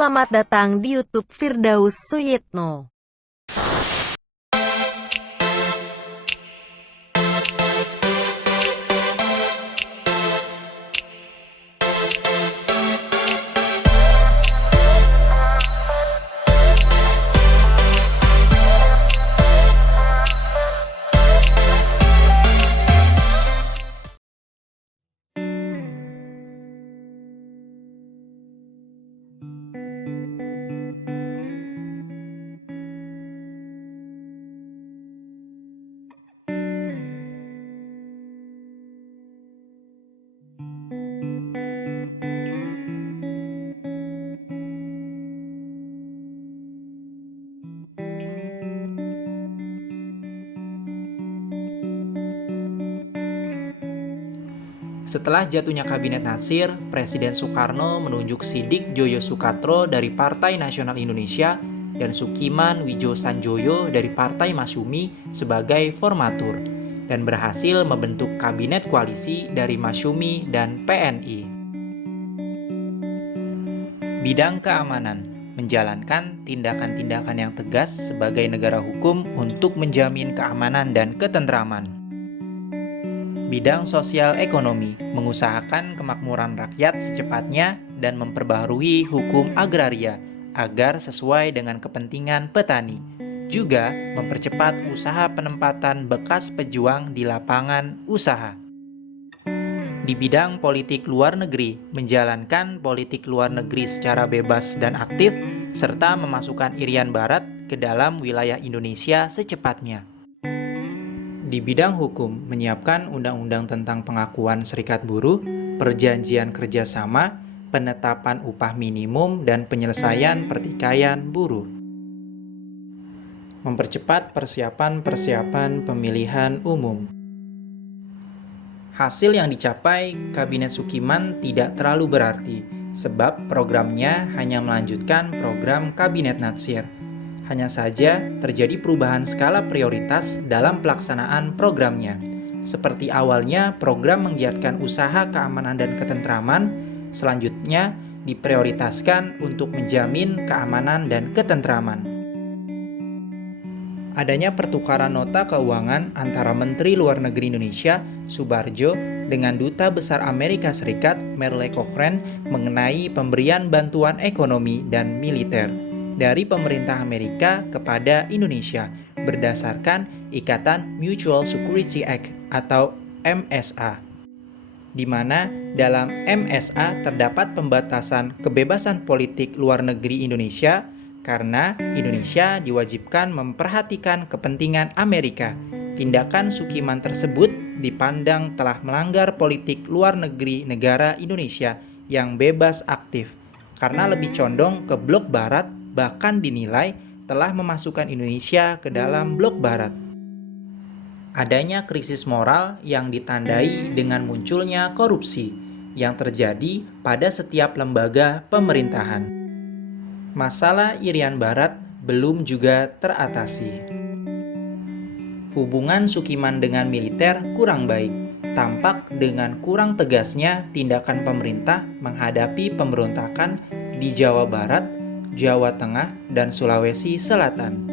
Selamat datang di YouTube Firdaus Suyitno. Setelah jatuhnya Kabinet Natsir, Presiden Soekarno menunjuk Sidik Djoyo Soekatro dari Partai Nasional Indonesia dan Sukiman Widjo Sanjoyo dari Partai Masyumi sebagai formatur dan berhasil membentuk kabinet koalisi dari Masyumi dan PNI. Bidang keamanan menjalankan tindakan-tindakan yang tegas sebagai negara hukum untuk menjamin keamanan dan ketentraman. Bidang sosial ekonomi mengusahakan kemakmuran rakyat secepatnya dan memperbaharui hukum agraria agar sesuai dengan kepentingan petani. Juga mempercepat usaha penempatan bekas pejuang di lapangan usaha. Di bidang politik luar negeri, menjalankan politik luar negeri secara bebas dan aktif, serta memasukkan Irian Barat ke dalam wilayah Indonesia secepatnya. Di bidang hukum, menyiapkan undang-undang tentang pengakuan serikat buruh, perjanjian kerjasama, penetapan upah minimum, dan penyelesaian pertikaian buruh. Mempercepat persiapan pemilihan umum. Hasil yang dicapai Kabinet Sukiman tidak terlalu berarti, sebab programnya hanya melanjutkan program Kabinet Natsir. Hanya saja terjadi perubahan skala prioritas dalam pelaksanaan programnya. Seperti awalnya program menggiatkan usaha keamanan dan ketentraman, selanjutnya diprioritaskan untuk menjamin keamanan dan ketentraman. Adanya pertukaran nota keuangan antara Menteri Luar Negeri Indonesia, Subardjo, dengan Duta Besar Amerika Serikat, Merle Cochrane, mengenai pemberian bantuan ekonomi dan militer dari pemerintah Amerika kepada Indonesia berdasarkan Ikatan Mutual Security Act atau MSA, di mana dalam MSA terdapat pembatasan kebebasan politik luar negeri Indonesia karena Indonesia diwajibkan memperhatikan kepentingan Amerika. Tindakan Sukiman tersebut dipandang telah melanggar politik luar negeri negara Indonesia yang bebas aktif karena lebih condong ke blok barat, bahkan dinilai telah memasukkan Indonesia ke dalam blok barat. Adanya krisis moral yang ditandai dengan munculnya korupsi yang terjadi pada setiap lembaga pemerintahan. Masalah Irian Barat belum juga teratasi. Hubungan Sukiman dengan militer kurang baik, tampak dengan kurang tegasnya tindakan pemerintah menghadapi pemberontakan di Jawa Barat, Jawa Tengah, dan Sulawesi Selatan.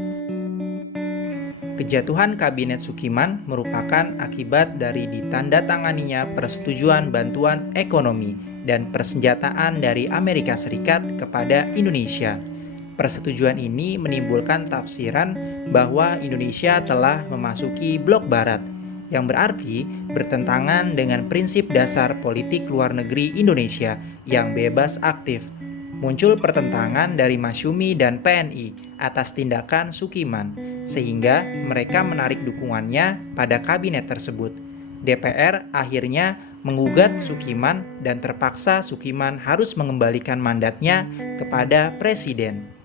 Kejatuhan Kabinet Sukiman merupakan akibat dari ditandatanganinya persetujuan bantuan ekonomi dan persenjataan dari Amerika Serikat kepada Indonesia. Persetujuan ini menimbulkan tafsiran bahwa Indonesia telah memasuki blok barat, yang berarti bertentangan dengan prinsip dasar politik luar negeri Indonesia yang bebas aktif. Muncul pertentangan dari Masyumi dan PNI atas tindakan Sukiman, sehingga mereka menarik dukungannya pada kabinet tersebut. DPR akhirnya menggugat Sukiman dan terpaksa Sukiman harus mengembalikan mandatnya kepada Presiden.